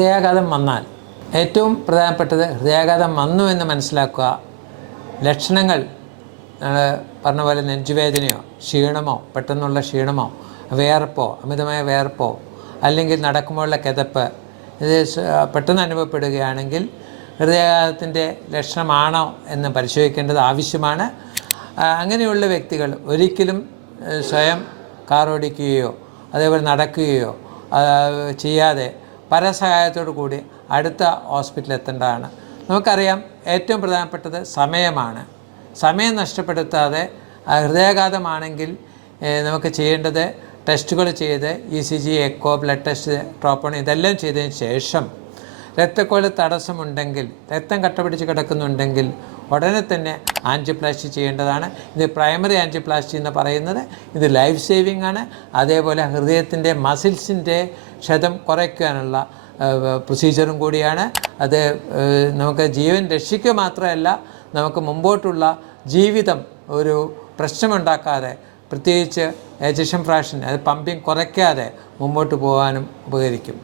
ഹൃദയാഘാതം വന്നാൽ ഏറ്റവും പ്രധാനപ്പെട്ടത് ഹൃദയാഘാതം വന്നു എന്ന് മനസ്സിലാക്കുക. ലക്ഷണങ്ങൾ പറഞ്ഞ പോലെ നെഞ്ചുവേദനയോ ക്ഷീണമോ പെട്ടെന്നുള്ള ക്ഷീണമോ വിയർപ്പോ അമിതമായ വിയർപ്പോ അല്ലെങ്കിൽ നടക്കുമ്പോഴുള്ള കിതപ്പ് ഇത് പെട്ടെന്ന് അനുഭവപ്പെടുകയാണെങ്കിൽ ഹൃദയാഘാതത്തിൻ്റെ ലക്ഷണമാണോ എന്ന് പരിശോധിക്കേണ്ടത് ആവശ്യമാണ്. അങ്ങനെയുള്ള വ്യക്തികൾ ഒരിക്കലും സ്വയം കാർ ഓടിക്കുകയോ അതേപോലെ നടക്കുകയോ ചെയ്യാതെ പരസഹായത്തോടു കൂടി അടുത്ത ഹോസ്പിറ്റലിൽ എത്തേണ്ടതാണ്. നമുക്കറിയാം ഏറ്റവും പ്രധാനപ്പെട്ടത് സമയമാണ്. സമയം നഷ്ടപ്പെടുത്താതെ ഹൃദയാഘാതമാണെങ്കിൽ നമുക്ക് ചെയ്യേണ്ടത് ടെസ്റ്റുകൾ ചെയ്ത് ECG, എക്കോ, ബ്ലഡ് ടെസ്റ്റ്, ട്രോപ്പോൺ ഇതെല്ലാം ചെയ്തതിന് ശേഷം രക്തക്കൊഴൽ തടസ്സമുണ്ടെങ്കിൽ, രക്തം കട്ടപിടിച്ച് കിടക്കുന്നുണ്ടെങ്കിൽ ഉടനെ തന്നെ ആൻജിയോപ്ലാസ്റ്റി ചെയ്യേണ്ടതാണ്. ഇത് പ്രൈമറി ആൻജിയോപ്ലാസ്റ്റി എന്ന് പറയുന്നത് ഇത് ലൈഫ് സേവിങ് ആണ്. അതേപോലെ ഹൃദയത്തിൻ്റെ മസിൽസിൻ്റെ ക്ഷതം കുറയ്ക്കാനുള്ള പ്രൊസീജിയറും കൂടിയാണ്. അത് നമുക്ക് ജീവൻ രക്ഷിക്കുക മാത്രമല്ല, നമുക്ക് മുമ്പോട്ടുള്ള ജീവിതം ഒരു പ്രശ്നമുണ്ടാക്കാതെ, പ്രത്യേകിച്ച് എജക്ഷൻ ഫ്രാക്ഷൻ അത് പമ്പിങ് കുറയ്ക്കാതെ മുമ്പോട്ട് പോകാനും ഉപകരിക്കും.